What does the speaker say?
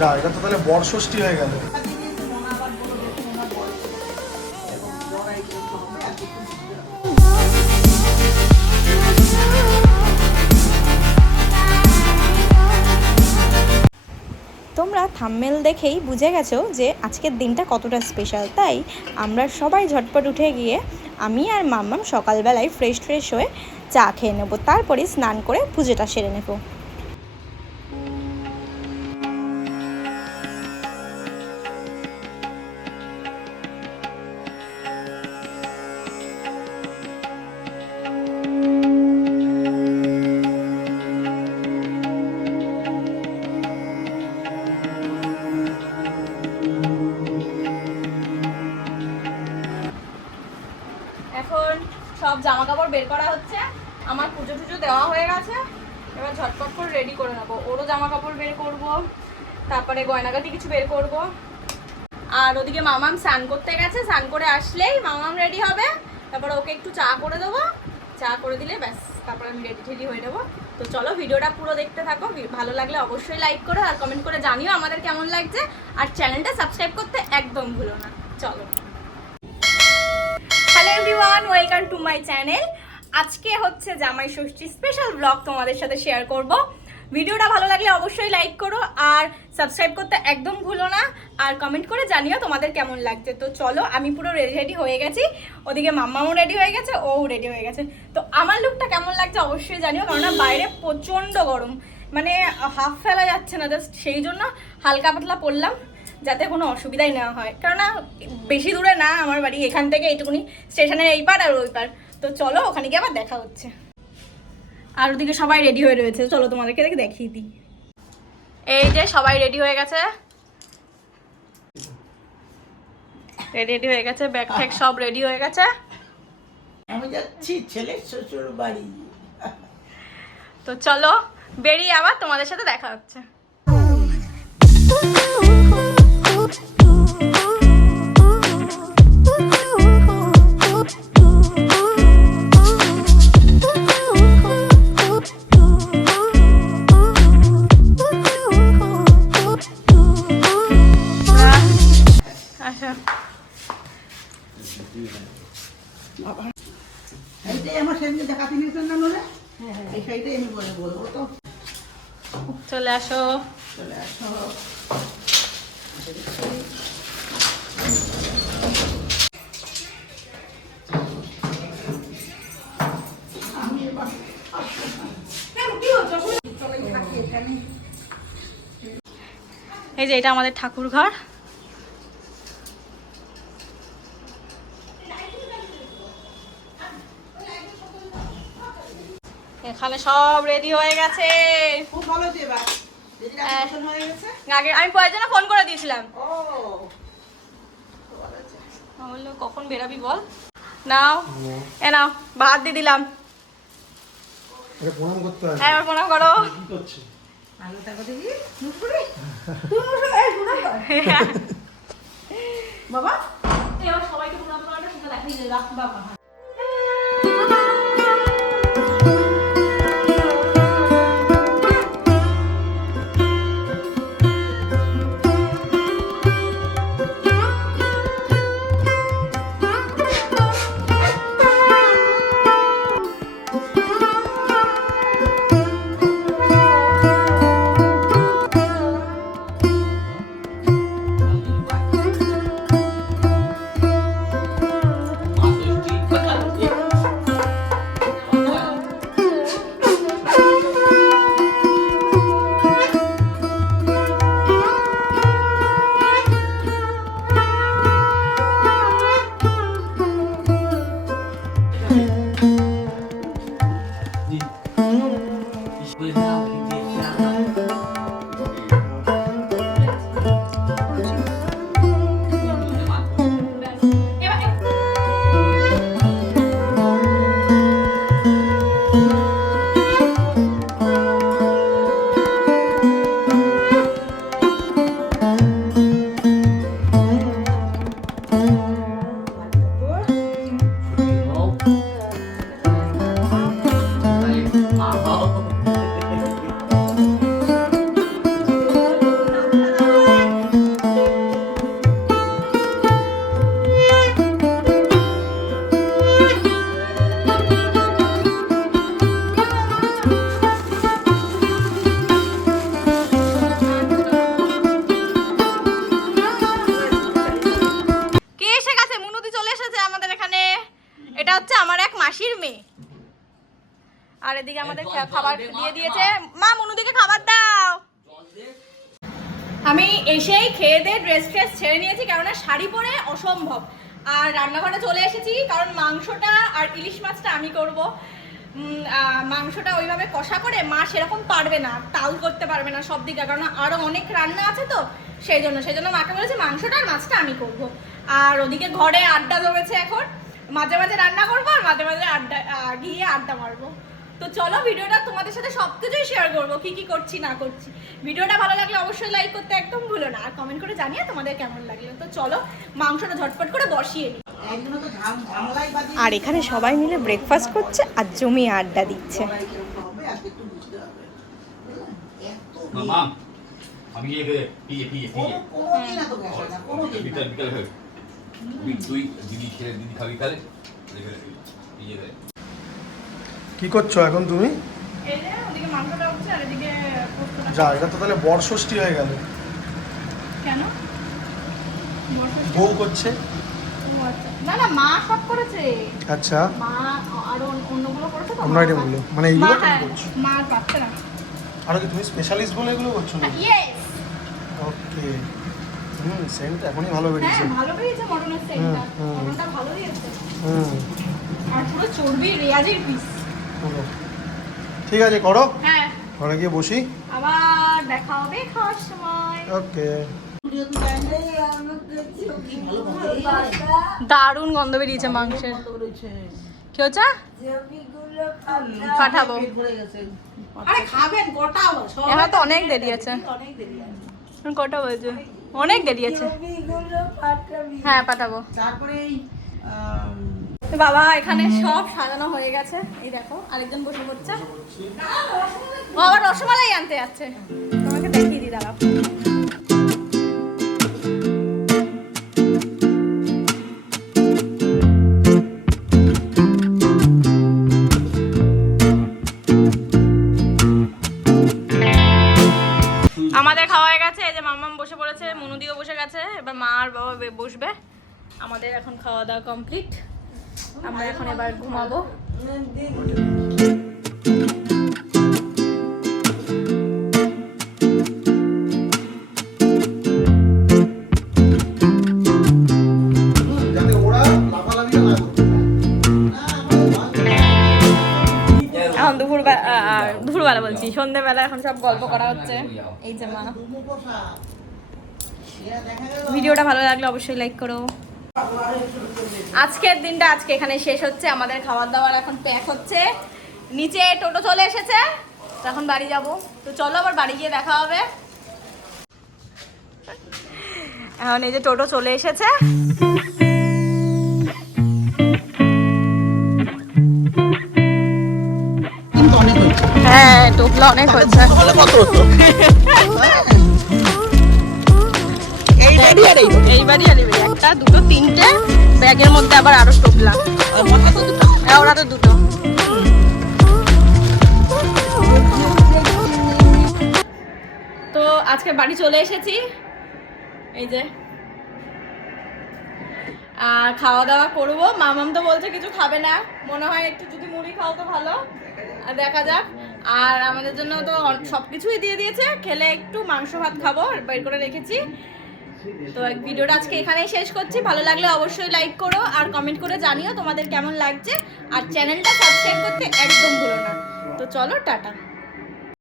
যা, এটা তো তাহলে বর্ষষ্ঠী হয়ে গেল। তোমরা থাম্বনেল দেখেই বুঝে গেছো যে আজকের দিনটা কতটা স্পেশাল, তাই আমরা সবাই ঝটপট উঠে গিয়ে আমি আর মাম্মাম সকালবেলায় ফ্রেশ হয়ে চা খেয়ে নেবো, তারপরে স্নান করে পুজোটা সেরে নেবো। এখন সব জামা কাপড় বের করা হচ্ছে, আমার পুজো টুজো দেওয়া হয়ে গেছে, এবার ঝটপট করে রেডি করে নেবো। ওরও জামা কাপড় বের করব, তারপরে গয়নাগাটি কিছু বের করব। আর ওদিকে মামাম স্নান করতে গেছে, স্নান করে আসলেই মামাম রেডি হবে, তারপরে ওকে একটু চা করে দেবো, চা করে দিলে ব্যাস তারপরে আমি রেডি হয়ে নেবো। তো চলো ভিডিওটা পুরো দেখতে থাকো, ভালো লাগলে অবশ্যই লাইক করো আর কমেন্ট করে জানিও আমাদের কেমন লাগছে, আর চ্যানেলটা সাবস্ক্রাইব করতে একদম ভুলো না। চলো। Hello everyone, welcome to my channel. আজকে হচ্ছে জামাই ষষ্ঠী স্পেশাল ব্লগ তোমাদের সাথে শেয়ার করব। ভিডিওটা ভালো লাগলে অবশ্যই লাইক করো আর সাবস্ক্রাইব করতে একদম ভুলো না, আর কমেন্ট করে জানিও তোমাদের কেমন লাগছে। তো চলো, আমি পুরো রেডি হয়ে গেছি, ওদিকে মাম্মামও রেডি হয়ে গেছে, ও রেডি হয়ে গেছে। তো আমার লুকটা কেমন লাগছে অবশ্যই জানিও, কারণ বাইরে প্রচণ্ড গরম, মানে হাফ ফেলা যাচ্ছে না, জাস্ট সেই জন্য হালকা পাতলা পরলাম যাতে কোনো অসুবিধাই না হয়, কেননা বেশি দূরে না আমার বাড়ি, এখান থেকে এইটুকুনি স্টেশনের এই পার আর ওই পার। তো চলো ওখানে গিয়ে আবার দেখা হচ্ছে। আর ওদিকে সবাই রেডি হয়ে রয়েছে, চলো তোমাদেরকে দেখিয়ে দিই। এই যে সবাই রেডি হয়ে গেছে, রেডি হয়ে গেছে, ব্যাগ ট্যাগ সব রেডি হয়ে গেছে। আমি যাচ্ছি ছেলের শ্বশুর বাড়ি। তো চলো বেরিয়ে আবার তোমাদের সাথে দেখা হচ্ছে। এইটাই আমার সামনে দেখাতে নিয়েছেন না বলে, এই সাইডে আমি বলবো তো। চলে আসো, চলে আসো। আমি এবার এই যে এটা আমাদের ঠাকুর ঘর। এখানে সব রেডি হয়ে গেছে, খুব ভালো যে এবার দিদিরা পছন্দ হয়ে গেছে। আগে আমি কয়েকজনে ফোন করে দিয়েছিলাম, ও ভালো আছে। বললো কখন বেরাবি বল। নাও এ নাও ভাত দিয়ে দিলাম, এটা প্রণাম করতে হয়। এবার প্রণাম করো। কি করছে? ভালো থাকো দিদি, মুখ করে বাবা। এবার সবাইকে প্রণাম করাটা সেটা দেখাই যায়, রাখ বাবা। এদিকে আমাদের খাবার দিয়ে দিয়েছে মা, মনুদিকে খাবার দাও। আমি এসেই খেয়ে দিয়ে ড্রেস ছেড়ে নিয়েছি, কেননা শাড়ি পরে অসম্ভব। আর রান্নাঘরে চলে এসেছি কারণ মাংসটা আর ইলিশ মাছটা আমি করব। মাংসটা ওইভাবে কষা করে মা সেরকম পারবে না, তাল করতে পারবে না সব দিকে, কারণ আরও অনেক রান্না আছে তো সেই জন্য মাকে বলেছি মাংসটা আর মাছটা আমি করব। আর ওদিকে ঘরে আড্ডা জমেছে, এখন মাঝে মাঝে রান্না করবো আর মাঝে মাঝে গিয়ে আড্ডা মারবো। তো চলো ভিডিওটা তোমাদের সাথে সবকিছুই শেয়ার করবো, কি করছি না করছি। ভিডিওটা ভালো লাগলে অবশ্যই লাইক করতে একদম ভুলো না, আর কমেন্ট করে জানিয়ে তোমাদের কেমন লাগলো। তো চলো মাংসটা ঝটপট করে বসিয়ে নিই। আর এখানে সবাই মিলে ব্রেকফাস্ট করছে আর জমিয়ে আড্ডা দিচ্ছে। কি করছো এখন তুমি? যা, এটা তো তাহলে বর্ষষ্ঠী হয়ে গেল। কেন বউ করছে? না না, মা সব করেছে। আচ্ছা, মা আর অন্যগুলো করেছে তো। আমরা এটা বললো মানে এইগুলো তুমি করছো? মা পাচ্ছে না। আর কি তুমি স্পেশালিস্ট বলে এগুলো করছো না? ইয়েস। ওকে। সেন্ট এখনই ভালো বেরিয়েছে। হ্যাঁ ভালো বেরিয়েছে মটনের সেন্টটা। মটনটা ভালো দিয়েছে। আর পুরো চর্বি রেয়াজির পিস পুরো। ঠিক আছে, করো। হ্যাঁ, ঘরে গিয়ে বসি, আবার দেখা হবে খাওয়ার সময়। ওকে। দারুণ গন্ধ বেরিয়েছে মাংসের। কি হচ্ছে? পাঠাবো। এখন তো অনেক দেরি আছে। কটা বাজে? অনেক দেরি আছে। হ্যাঁ পাঠাবো। তারপরে বাবা এখানে সব সাজানো হয়ে গেছে, এই দেখো আরেকজন বসে পড়ছে। ও আবার রসমালাই আনতে যাচ্ছে, তোমাকে দেখিয়ে দিই দাঁড়াও। আমাদের খাওয়া হয়ে গেছে, এই যে মাম্মাম বসে পড়েছে, মনুদিও বসে গেছে, এবার মা আর বাবা বসবে। আমাদের এখন খাওয়া দাওয়া কমপ্লিট, আমরা এখন এবার ঘুমাবো। এখন দুপুরবেলা বলছি, সন্ধ্যেবেলা এখন সব গল্প করা হচ্ছে। এই যে মা। ভিডিওটা ভালো লাগলে অবশ্যই লাইক করো। আজকের দিনটা এখানে শেষ হচ্ছে, আমাদের খাবার দাবার এখন প্যাক হচ্ছে, নিচে টোটো চলে এসেছে, তো এখন বাড়ি যাব। তো চলো আবার বাড়ি গিয়ে দেখা হবে। এখন এই যে টোটো চলে এসেছে। হ্যাঁ টোপলা অনেক হয়েছে। এইবারই একটা দুটো তিনটে ব্যাগের মধ্যে আবার আরো টোপলা, ওরা তো দুটো। তো আজকে বাড়ি চলে এসেছি, এই যে খাওয়া দাওয়া করবো। মামাম তো বলছে কিছু খাবে না, মনে হয় একটু যদি মুড়ি খাও তো ভালো, দেখা যাক। আর আমাদের জন্য তো সবকিছুই দিয়ে দিয়েছে, খেলে একটু মাংস ভাত খাবো, বের করে রেখেছি। তো ভিডিওটা আজকে এখানেই শেষ করছি, ভালো লাগলে অবশ্যই লাইক করো আর কমেন্ট করে জানিও তোমাদের কেমন লাগছে, আর চ্যানেলটা সাবস্ক্রাইব করতে একদম ভুলো না। তো চলো টাটা।